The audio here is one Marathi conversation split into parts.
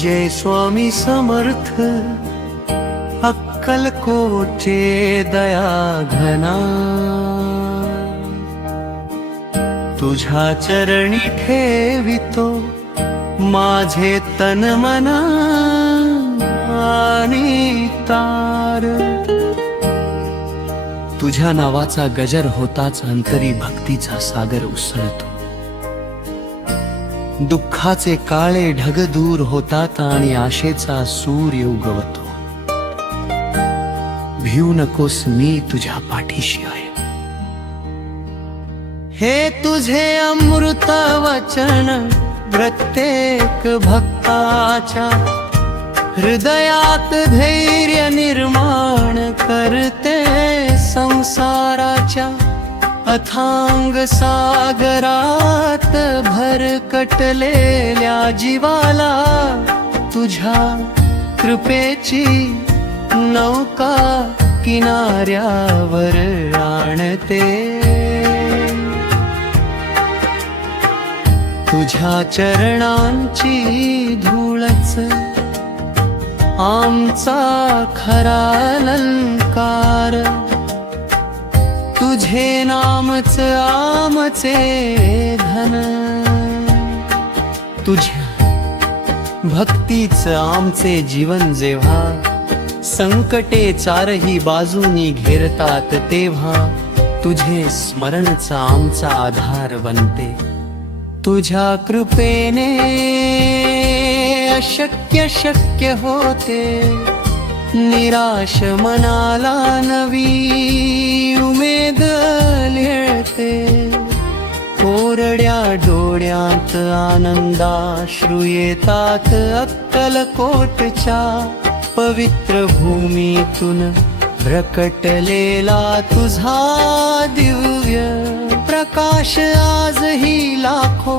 जय स्वामी समर्थ अक्कलकोटचे दया घना, तुझ्या चरणी ठेवितो माझे तन मन आणि तार। तुझ्या नावाचा गजर होताच अंतरी भक्तीचा सागर उसळतो, दुःखाचे काळे ढग दूर होतात आणि आशेचा सूर्य उगवतो। भिऊ नकोस, मी तुझ्या पाठीशी आहे। हे तुझे अमृत वचन प्रत्येक भक्ताच्या हृदयात धैर्य निर्माण करते। संसाराच्या अथांग सागरात भरकटलेल्या जीवाला तुझ्या कृपेची नौका किनाऱ्यावर आणते। तुझ्या चरणांची धूळच आमचा खरा अलंकार, तुझे नामच आमचे धन। तुझ्या भक्तीच आमचे जीवन जेव्हा संकटे चारही बाजूनी घेरतात, तेव्हा तुझे स्मरणच आमचा आधार बनते। तुझ्या कृपेने अशक्य शक्य होते, निराश मनाला नवी उमेद लिळते। कोरड्या डोळ्यात आनंदाश्रू येतात, अक्कलकोटच्या पवित्र भूमीतून प्रकटलेला तुझा दिव्य प्रकाश आजही लाखो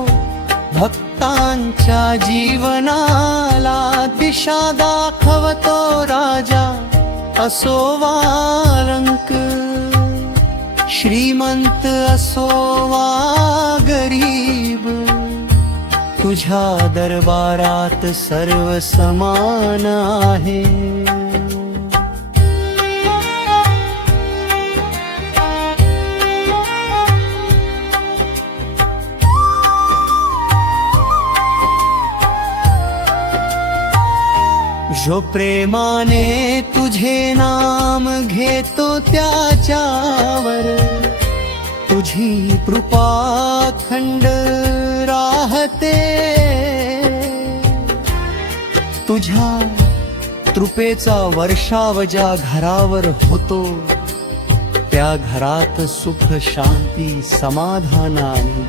भक्तांच्या जीवनाला दिशा दाखवतो। राजा असो वा अलंक, श्रीमंत असो वा गरीब, तुझ्या दरबारात सर्व समान आहे। जो प्रेमाने तुझे नाम घेतो त्याच्यावर तुझी कृपा खंड राहते। तुझ्या कृपेचा वर्षाव ज्या घरावर होतो, त्या घरात सुख शांती समाधान आणि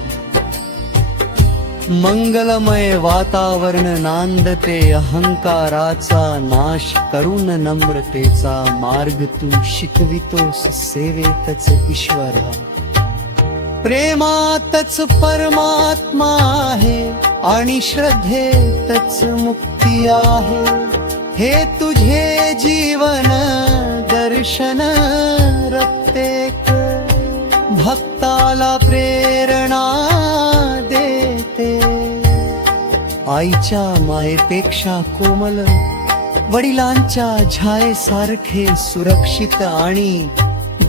मंगलमय वातावरण नांदते। अहंकाराचा नाश करून नम्रतेचा मार्ग तू शिकवितोस, सेवेतच ईश्वरा। प्रेमातच परमात्मा आहे आणि श्रद्धेतच मुक्ती आहे। हे तुझे जीवन दर्शन प्रत्येक भक्ताला प्रेरणा देते। आईच्या मायेपेक्षा कोमल, वडिलांच्या छायेसारखे सुरक्षित आणि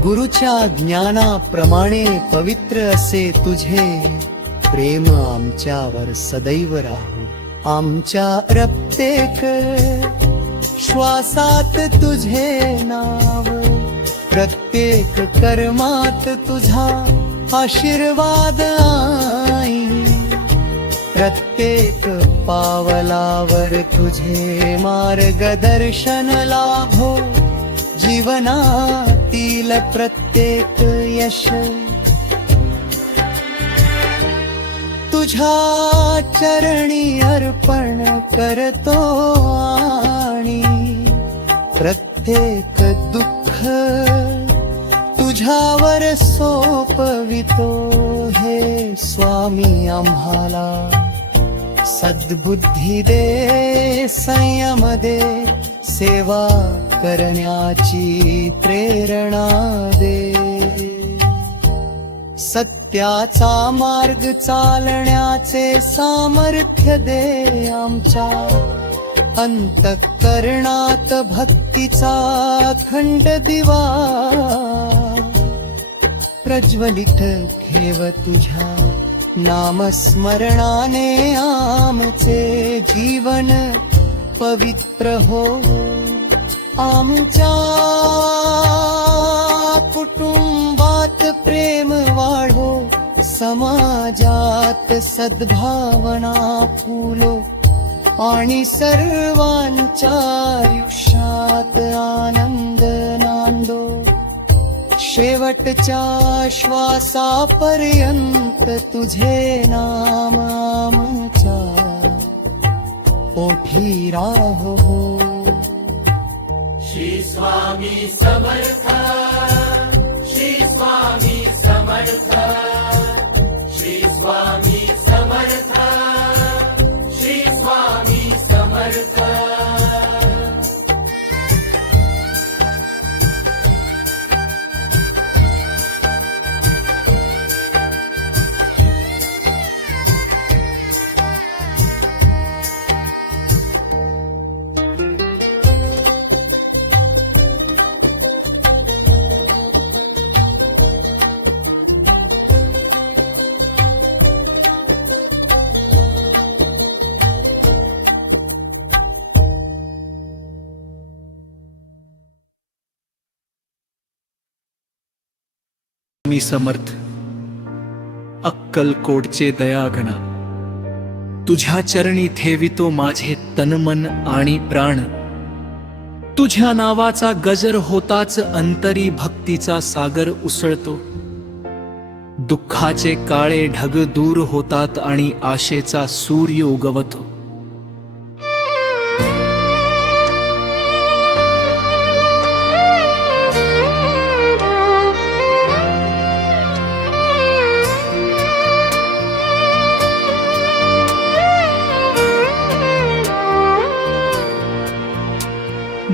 गुरुच्या ज्ञानाप्रमाणे पवित्र असे तुझे प्रेम आमच्यावर सदैव राहो। आमच्या प्रत्येक श्वासात तुझे नाव, प्रत्येक कर्मात तुझा आशीर्वाद आई। प्रत्येक पावलावर तुझे मार्गदर्शन लाभो, जीवनातील प्रत्येक यश तुझ्या चरणी अर्पण करतो आणि प्रत्येक दुःख तुझ्यावर सोपवितो। हे स्वामी आम्हाला सद्बुद्धी दे, संयम दे, सेवा करण्याची प्रेरणा दे। सत्याचा मार्ग चालण्याचे सामर्थ्य दे आमच्या अंतःकरणात भक्तीचा अखंड दिवा प्रज्वलित ठेव तुझ्या नामस्मरणाने आमचे जीवन पवित्र हो. आमच्या कुटुंबात प्रेम वाढो, समाजात सद्भावना फुलो आणि सर्वांच्या आयुष्यात आनंद नांदो. शेवटच्या श्वासापर्यंत तुझे नाम आमच्या ओठी राहो. श्री स्वामी समर्थ, श्री स्वामी समर्थ, श्री स्वामी समर्थ, श्री स्वामी समर्थ. मी समर्थ अक्कलकोटचे दयागणा, तुझ्या चरणी ठेवितो माझे तनमन आणि प्राण. तुझ्या नावाचा गजर होताच अंतरी भक्तीचा सागर उसळतो. दुःखाचे काळे ढग दूर होतात आणि आशेचा सूर्य उगवतो.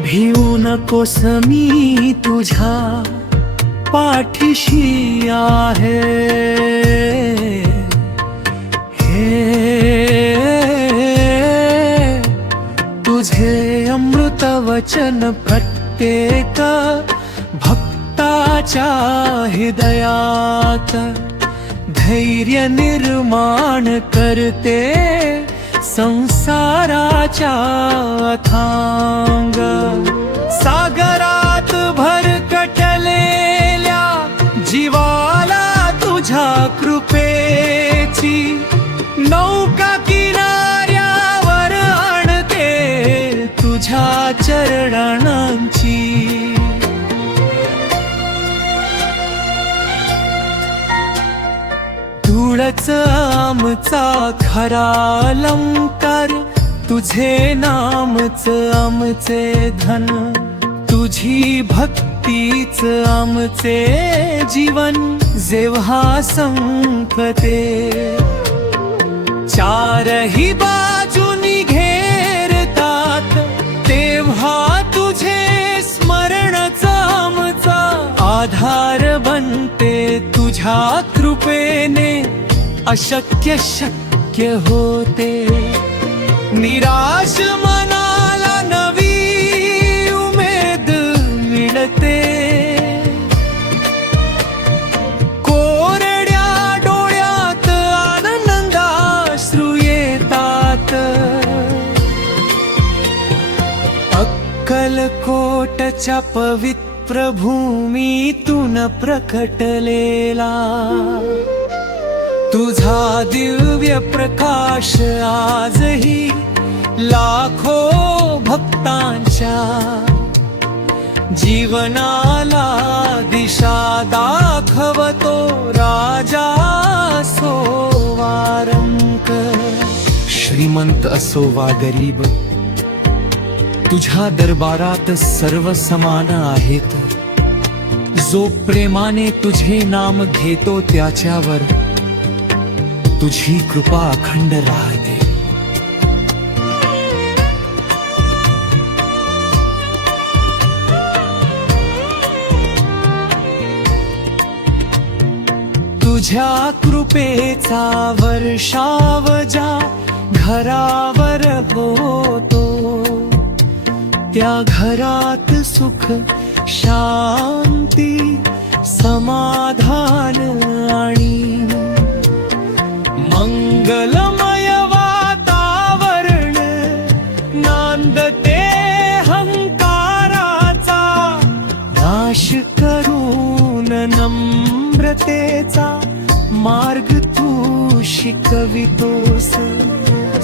भिवू नकोस, मी तुझ्या पाठीशी आहे. हे तुझे अमृत वचन प्रत्येक भक्ताच्या हृदयात धैर्य निर्माण करते. संसाराच्या अथांग सागरात भरकटलेल्या जीवाला तुझ्या कृपेची नौका किनाऱ्यावर आणते तुझ्या चरणांची. धूळच आमचा खरा अलंकार, तुझे नामच आमचे धन. तुझी भक्तीच आमचे जीवन जेव्हा संपते. चारही बाजूनी घेरतात तेव्हा तुझे स्मरणच आमचा आधार बनते. तुझ्या कृपेने अशक्य शक्य होते. निराश मनाला नवी उमेद मिळते. कोरड्या डोळ्यात आनंदाश्रू येतात. अक्कलकोटच्या पवित्र भूमीतून प्रकटलेला तुझा दिव्य प्रकाश आजही लाखो भक्तांच्या जीवनाला दिशा दाखवतो. राजा असो वारंकर, श्रीमंत असो वा गरीब, तुझ्या दरबारात सर्व समान आहेत. जो प्रेमाने तुझे नाम घेतो त्याच्यावर तुझी कृपा अखंड राहते. तुझ्या कृपेचा वर्षाव ज्या घरावर होतो, त्या घरात सुख शांती समाधान आणि मंगलमय वातावरण नांदते हंकाराचा नाश करून नम्रतेचा मार्ग तू शिकवितोस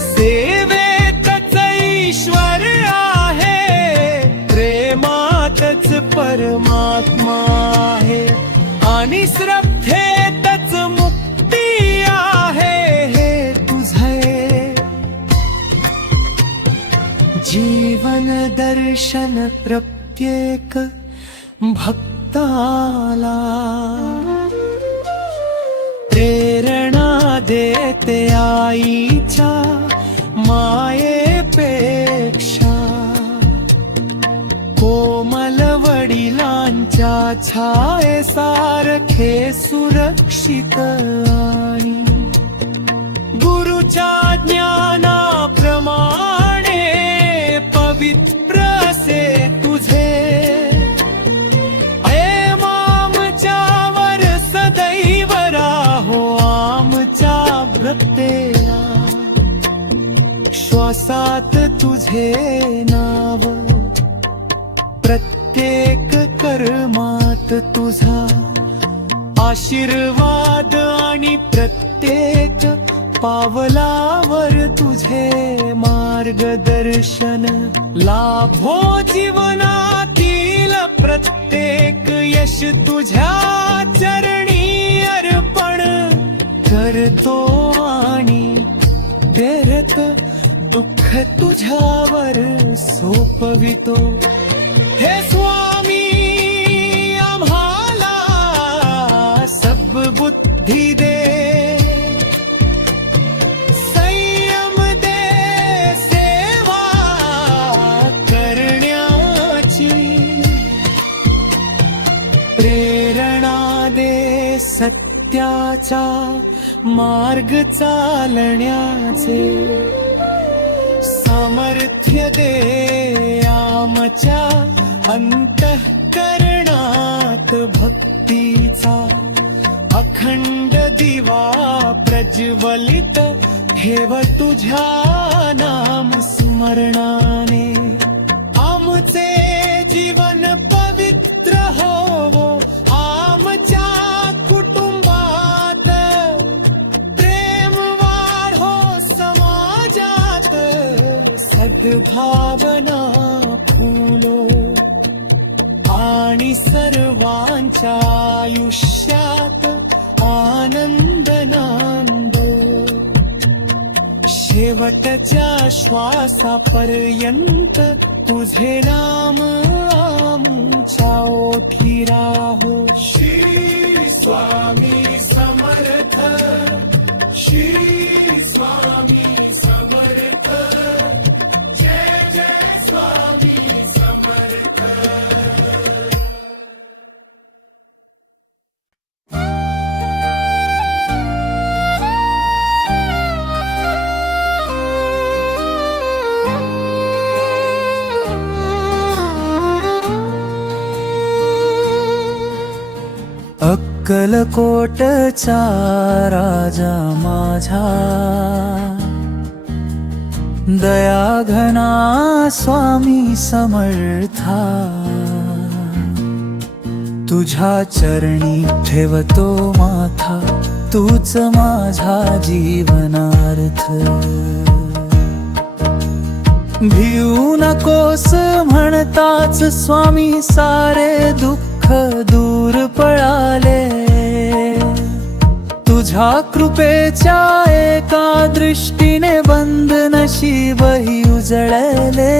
सेवेतच ईश्वर आहे प्रेमातच परमात्मा आहे आणि श्रद्धेतच मुक्ती आहे हे तुझे जीवन दर्शन प्रत्येक भक्ताला प्रेरणा देते आईच्या मायेपेक्षा कोमल वडिलांच्या छायेसारखे सुरक्षित आणि गुरुच्या ज्ञानाप्रमाणे पवित्र असे तुझे प्रेम आमच्यावर सदैव राहो आमच्या व्रतेला श्वासात तुझे नाव प्रत्येक कर्मात तुझा आशीर्वाद आणि प्रत्येक पावलावर तुझे मार्गदर्शन लाभो जीवनातील प्रत्येक यश तुझ्या चरणी अर्पण करतो आणि व्यर्थ दुःख तुझ्यावर सोपवितो हे स्वामी आम्हाला सद्बुद्धी दे संयम दे सेवा करण्याची प्रेरणा दे सत्याचा मार्ग चालण्याचे सामर्थ्य दे आमच्या अंतःकरणात भक्तीचा अखंड दिवा प्रज्वलित ठेव तुझ्या नाम स्मरणाने आमचे जीवन पवित्र होवो आमच्या कुटुंबात प्रेम वाढो समाजात सद्भावना फुलो आणि सर्वांच्या आयुष्यात आनंद नांदो शेवटच्या श्वासापर्यंत तुझे नाम आमच्या ओठी राहो श्री स्वामी समर्थ श्री स्वामी समर्थ जय जय स्वामी समर्थ अक्कलकोटचा राजा माझा दयाघना स्वामी समर्था तुझ्या चरणी ठेवतो माथा तूच माझा जीवनार्थ भिऊ नकोस म्हणताच स्वामी सारे दुःख दूर पळाले तुझ्या कृपेच्या एका दृष्टीने बंद नशीबही उजळले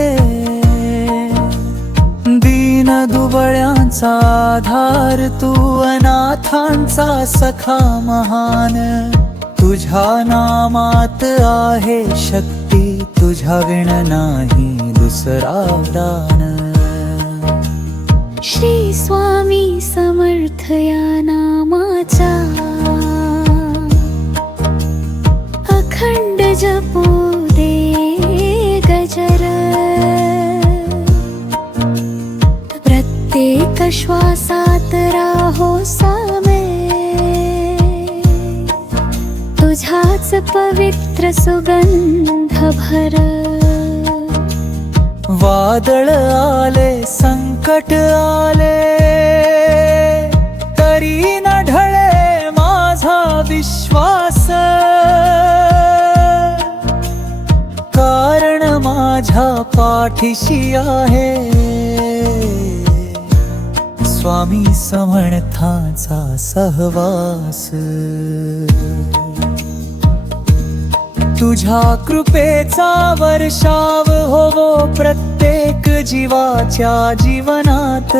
दीन दुबळ्यांचा आधार तू अनाथांचा सखा महान तुझ्या नामात आहे शक्ती तुझ्या विण नाही दुसरा दान श्री स्वामी समर्थ या नामाचा अखंड जपू दे गजर तुझाच पवित्र सुगंध भर. वादळ आले संकट आले तरी न ढळे माझा विश्वास, कारण माझ्या पाठीशी आहे स्वामी समर्थांचा सहवास. तुझ्या कृपेचा वर्षाव होवो प्रत्येक जीवाच्या जीवनात.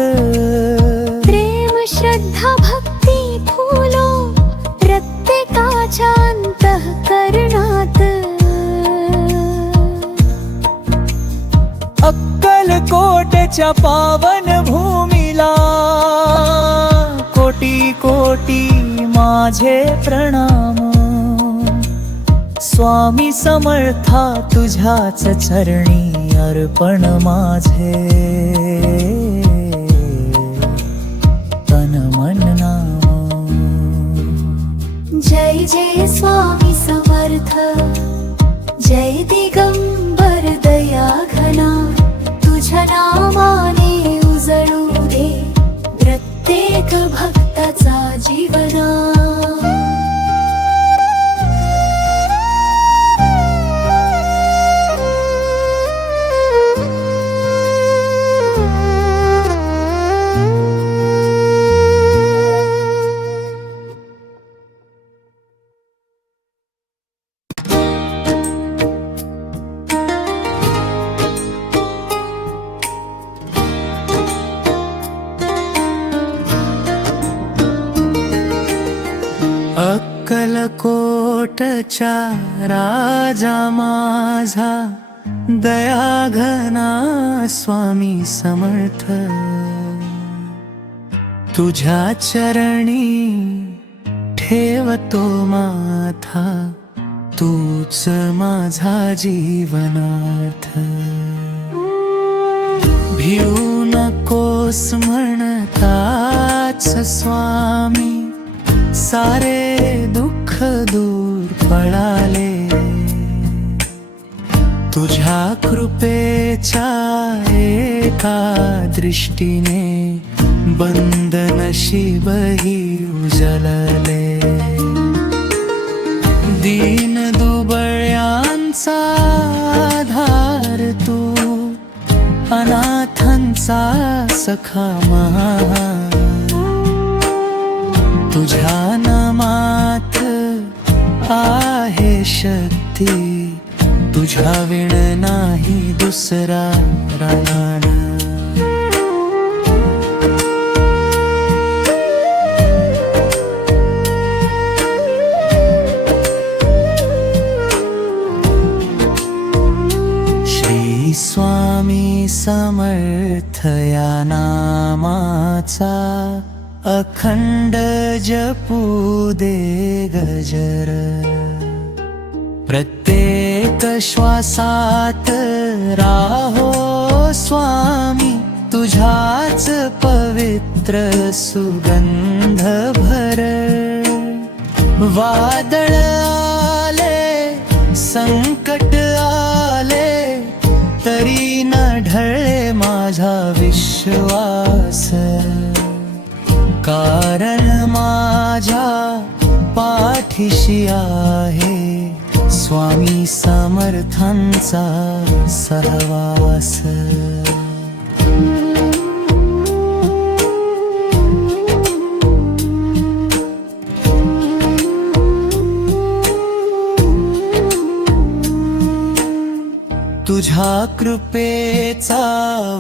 प्रेम श्रद्धा भक्ती फुलो प्रत्येकाच्या अंतःकरणात. अक्कलकोटच्या पावन भूमीला कोटी कोटी माझे प्रणाम. स्वामी समर्था तुझ्याच चरणी अर्पण माझे तन मन नाम. जय जय स्वामी समर्थ, जय दिगंबर दया घना. तुझ्या नामाने उजळू दे प्रत्येक भक्ताचा जीवना. अक्कलकोटच्या राजा माझा दया घना स्वामी समर्थ. तुझ्या चरणी ठेवतो माथा तूच माझा जीवनार्थ. भिऊ नकोस म्हणताच स्वामी सारे दुःख दूर पळाले. तुझ्या कृपेच्या एका दृष्टीने बंद नशीबही उजळले. दीन दुबळ्यांचा आधार तू, अनाथांचा सखा महान. तुझ्या नामात आहे शक्ती, तुझ्या विण नाही दुसरा रान. श्री स्वामी समर्थ या नामाचा अखंड जपू दे गजर. प्रत्येक श्वासात राहो स्वामी तुझ्याच पवित्र सुगंध भर. वादळ आले संकट आले तरी न ढळे माझा विश्वास, कारण माझ्या पाठीशी आहे स्वामी समर्थांचा सहवास. तुझ्या कृपेचा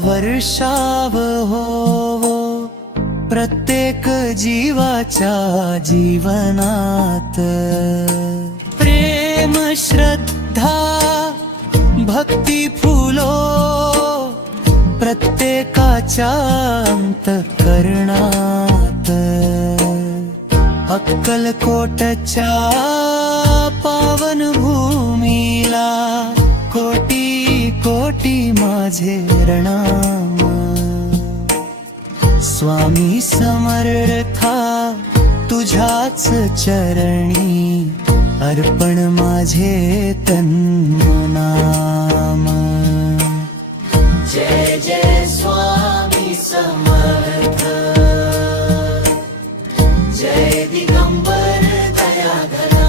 वर्षाव होवो प्रत्येक जीवाच्या जीवनात. प्रेम श्रद्धा भक्ती फुलो प्रत्येकाच्या अंतःकरणात. अक्कलकोटच्या पावन भूमीला कोटी कोटी माझे प्रणाम. स्वामी समर्था तुझ्याच चरणी अर्पण माझे तन्मनाम. जय जय स्वामी समर्थ, जय दिगंबर दयाघना.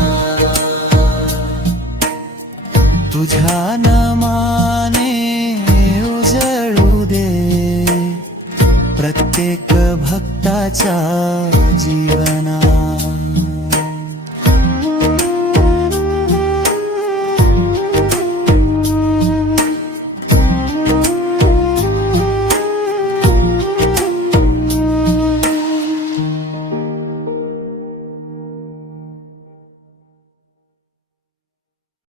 तुझ्या नामाने उजळू दे प्रत्येक भक्ताचा